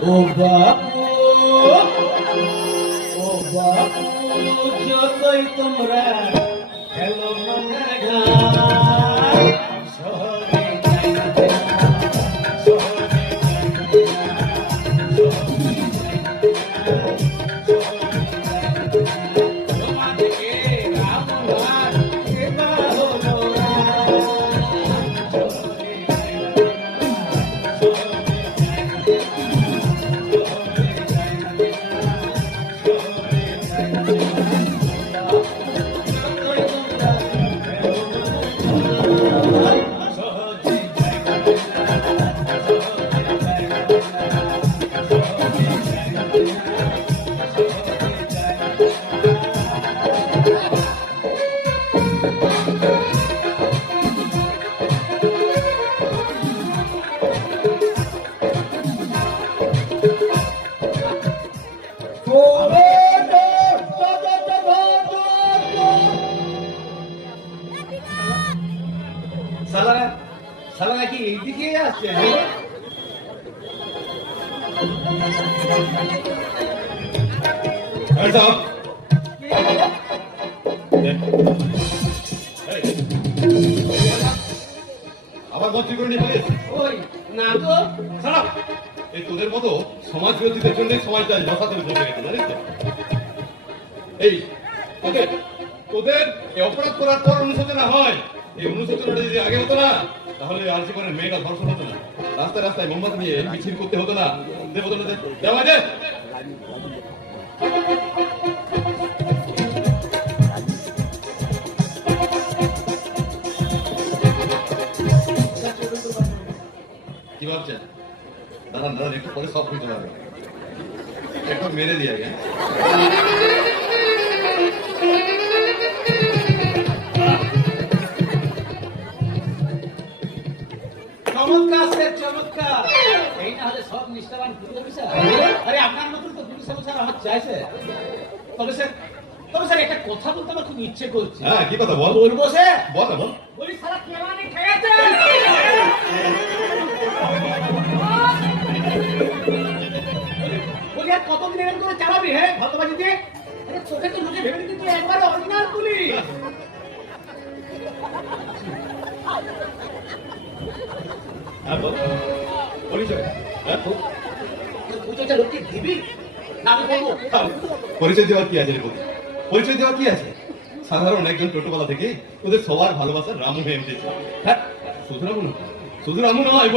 ও বাবু, ও বাবু, যতই তোমরা খেলো মনের ঘাট, শহরে যাই না দেখা, শহরে যাই না দেখা, শহরে যাই না দেখা, শহরে যাই না দেখা। তোমাদেরকে রামঘাট সেবা হলো রাত, শহরে যাই না দেখা, শহরে যাই না দেখা, শহরে যাই না দেখা, শহরে যাই না দেখা। যতই তোমরা খেলো মনের ঘাট, শহরে যাই না দেখা, শহরে যাই না দেখা, শহরে যাই না দেখা, শহরে যাই না দেখা। সালারা সালারা কি এইদিকে আসছে? আবার মন্ত্রী করে নিয়ে ফেলিস ওই না তো, সারা এই তোদের মতো সমাজ বিরোধীদের জন্য সমাজটা যথাযথ বসে গেছে জানিস তো? এই তোদের তোদের এই অপরাধ করার পর অনুশোচনা হয়, এই অনুশোচনাটা যদি আগে হতো না তাহলে আর জীবনের মেয়েটা ধর্ষণ হতো না, রাস্তায় রাস্তায় মোমবাতি নিয়ে মিছিল করতে হতো না। দে বদলে দে, দেওয়া দে। কি ভাবছেন? দাঁড়ান দাঁড়ান, একটু পরে সব বুঝতে পারবে, একটু মেরে দিয়ে আগে। চমৎকার স্যার, চমৎকার। এই না হলে সব নিষ্ঠাবান পুলিশ অফিসার। আরে আপনার মতন তো পুলিশ অফিসার আমার চাইছে। তবে স্যার একটা কথা বলতে আমার খুব ইচ্ছে করছে। হ্যাঁ, কি কথা বল? বলবো স্যার? বল না, বল। বলি সারা কেরানি খেয়েছে। বলি আর কতদিন এরকম করে চালাবি? হ্যাঁ, ভালোবাসি দিয়ে আরে চোখে তো লোকে ভেবে নিতে একবারে অরিজিনাল পুলিশ। হ্যাঁ বল, পরিচয়। হ্যাঁ পুজোটা লোককে দিবি না? আমি বলবো পরিচয় দেওয়ার কি আছে রে বলি? পরিচয় দেওয়ার কি আছে? সাধারণ একজন টোটোওয়ালা থেকে তোদের সবার ভালোবাসার রামু হয়ে উঠেছে। হ্যাঁ, শুধু রামু নয়,